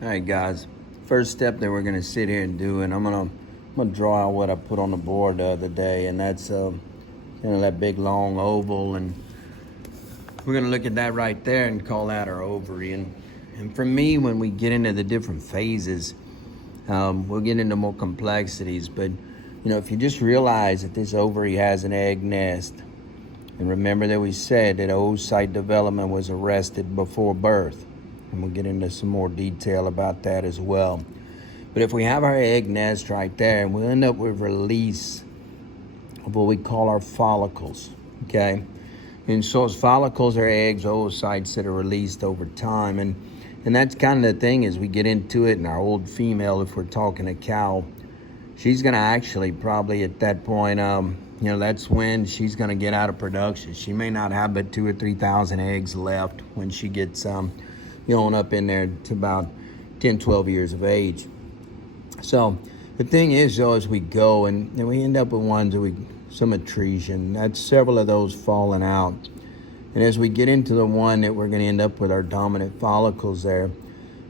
All right, guys. First step that we're gonna sit here and do, and I'm gonna draw out what I put on the board the other day, and that's that big long oval, and we're gonna look at that right there and call that our ovary. And for me, when we get into the different phases, we'll get into more complexities. But if you just realize that this ovary has an egg nest, and remember that we said that oocyte development was arrested before birth. And we'll get into some more detail about that as well. But if we have our egg nest right there, and we'll end up with release of what we call our follicles, okay? And so as follicles are eggs, oocytes that are released over time. And that's kind of the thing as we get into it. And our old female, if we're talking a cow, she's going to actually probably at that point, that's when she's going to get out of production. She may not have but 2,000 or 3,000 eggs left when she gets on up in there to about 10, 12 years of age. So the thing is, though, as we go, and we end up with ones that some atresia, that's several of those falling out. And as we get into the one that we're going to end up with our dominant follicles there,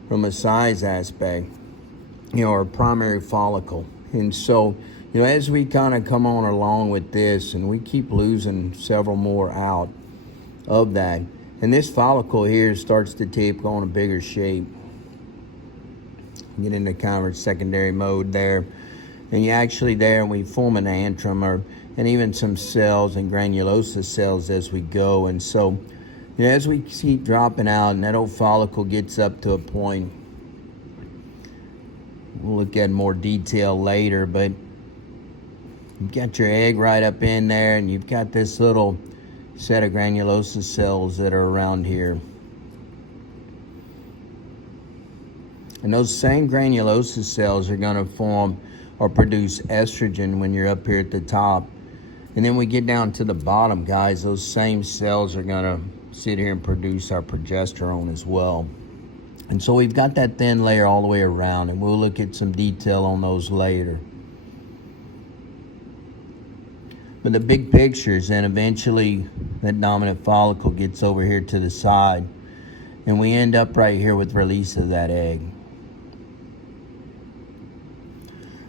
from a size aspect, our primary follicle. And so, as we kind of come on along with this, and we keep losing several more out of that, and this follicle here starts to take on a bigger shape. Get into kind of a secondary mode there. And you actually there, we form an antrum and even some cells and granulosa cells as we go. And so, as we keep dropping out and that old follicle gets up to a point, we'll look at more detail later, but you've got your egg right up in there, and you've got this little set of granulosa cells that are around here. And those same granulosa cells are going to form or produce estrogen when you're up here at the top. And then we get down to the bottom, guys, those same cells are going to sit here and produce our progesterone as well. And so we've got that thin layer all the way around, and we'll look at some detail on those later. But the big picture is then eventually that dominant follicle gets over here to the side, and we end up right here with release of that egg.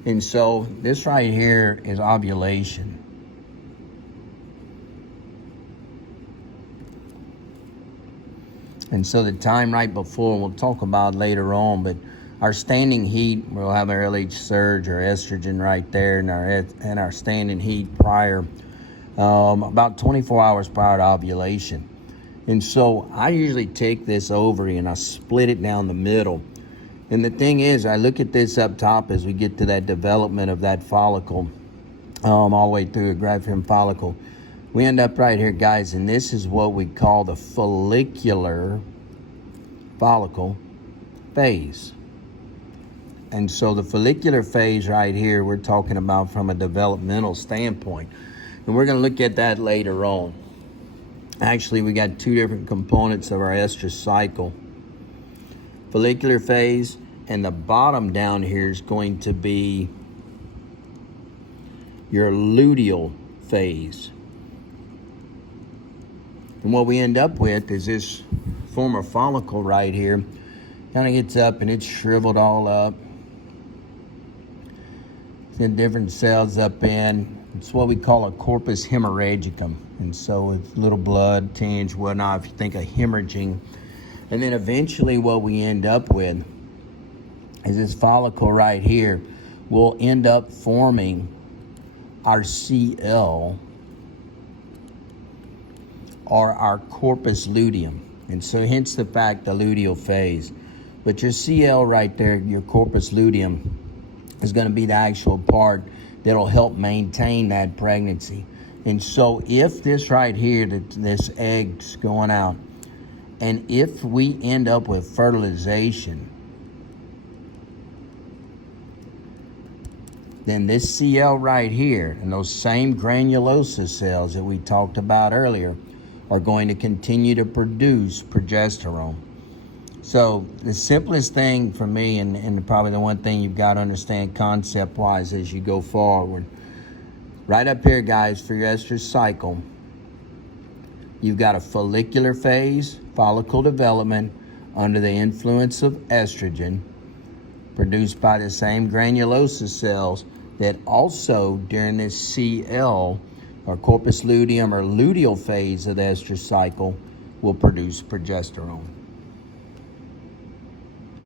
And so this right here is ovulation. And so the time right before, we'll talk about later on, but our standing heat, we'll have our LH surge or estrogen right there, and our standing heat prior, about 24 hours prior to ovulation. And so I usually take this ovary and I split it down the middle. And the thing is, I look at this up top as we get to that development of that follicle, all the way through a graphium follicle. We end up right here, guys, and this is what we call the follicular follicle phase. And so the follicular phase right here, we're talking about from a developmental standpoint. And we're going to look at that later on. Actually, we got two different components of our estrous cycle. Follicular phase, and the bottom down here is going to be your luteal phase. And what we end up with is this former follicle right here kind of gets up and it's shriveled all up. It's in different cells up in. It's what we call a corpus hemorrhagicum. And so it's little blood, tinge, whatnot, if you think of hemorrhaging. And then eventually what we end up with is this follicle right here will end up forming our CL, or our corpus luteum. And so hence the fact the luteal phase. But your CL right there, your corpus luteum, is going to be the actual part that'll help maintain that pregnancy. And so if this right here, this egg's going out, and if we end up with fertilization, then this CL right here and those same granulosa cells that we talked about earlier are going to continue to produce progesterone. So the simplest thing for me, and probably the one thing you've got to understand concept-wise as you go forward, right up here, guys, for your estrous cycle, you've got a follicular phase, follicle development, under the influence of estrogen, produced by the same granulosa cells that also during this CL or corpus luteum or luteal phase of the estrous cycle will produce progesterone.